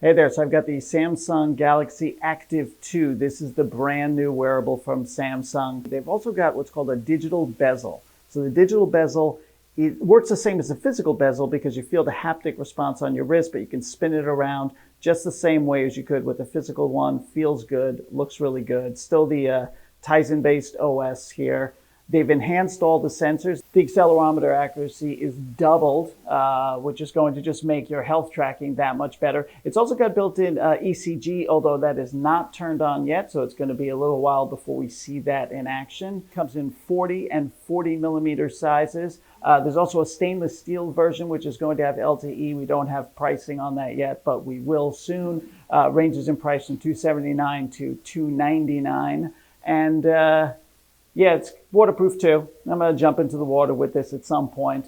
Hey there, so I've got the Samsung Galaxy Active 2. This is the brand new wearable from Samsung. They've also got what's called a digital bezel. So the digital bezel, it works the same as the physical bezel because you feel the haptic response on your wrist, but you can spin it around just the same way as you could with the physical one. Feels good, looks really good. Still the Tizen-based OS here. They've enhanced all the sensors. The accelerometer accuracy is doubled, which is going to just make your health tracking that much better. It's also got built-in ECG, although that is not turned on yet, so it's going to be a little while before we see that in action. It comes in 40 and 40 millimeter sizes. There's also a stainless steel version, which is going to have LTE. We don't have pricing on that yet, but we will soon. Ranges in price from $279 to $299. And yeah, it's waterproof too. I'm going to jump into the water with this at some point.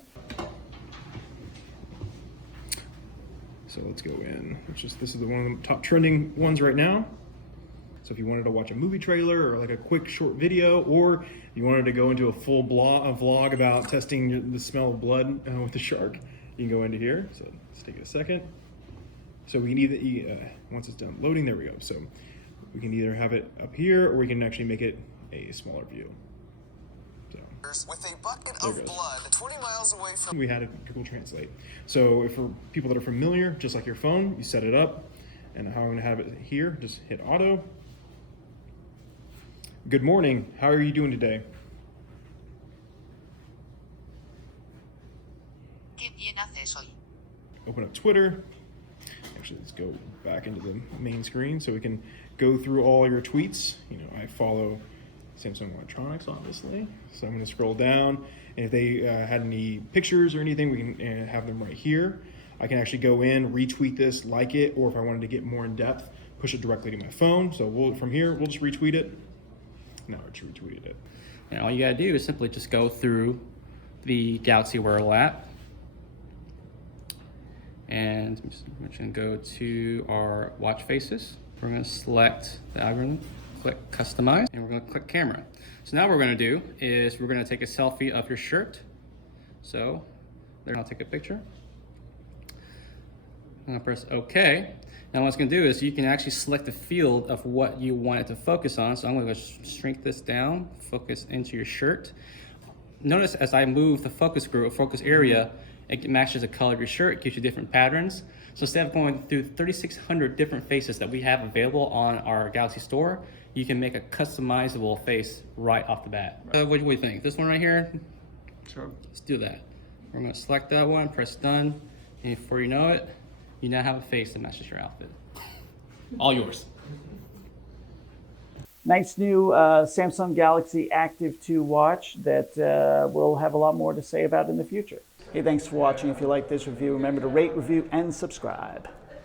So let's go in. This is one of the top trending ones right now. So if you wanted to watch a movie trailer or like a quick short video, or you wanted to go into a full vlog about testing the smell of blood with the shark, you can go into here. So let's take a second. So we can either, once it's done loading, there we go. So we can either have it up here or we can actually make it a smaller view. So, with a bucket of blood 20 miles away from... We had it Google Translate. So for people that are familiar, just like your phone, you set it up. And how I'm going to have it here, just hit auto. Good morning. How are you doing today? Open up Twitter. Actually, let's go back into the main screen so we can go through all your tweets. You know, I follow Samsung Electronics, obviously. So I'm going to scroll down, and if they had any pictures or anything, we can have them right here. I can actually go in, retweet this, like it, or if I wanted to get more in depth, push it directly to my phone. So from here, we'll just retweet it. Now I just retweeted it. And all you gotta do is simply just go through the Galaxy Wearable app. And I'm just gonna go to our watch faces. We're gonna select the algorithm, click customize, and we're gonna click camera. So now what we're gonna do is we're gonna take a selfie of your shirt. So there, I'll take a picture. I'm gonna press OK. Now what it's gonna do is you can actually select the field of what you want it to focus on. So I'm gonna go shrink this down, focus into your shirt. Notice as I move the focus group, focus area, it matches the color of your shirt, gives you different patterns. So instead of going through 3,600 different faces that we have available on our Galaxy Store, you can make a customizable face right off the bat. What do we think? This one right here? Sure. Let's do that. We're gonna select that one, press done, and before you know it, you now have a face that matches your outfit. All yours. Nice new Samsung Galaxy Active 2 watch that we'll have a lot more to say about in the future. Hey, thanks for watching. If you like this review, remember to rate, review, and subscribe.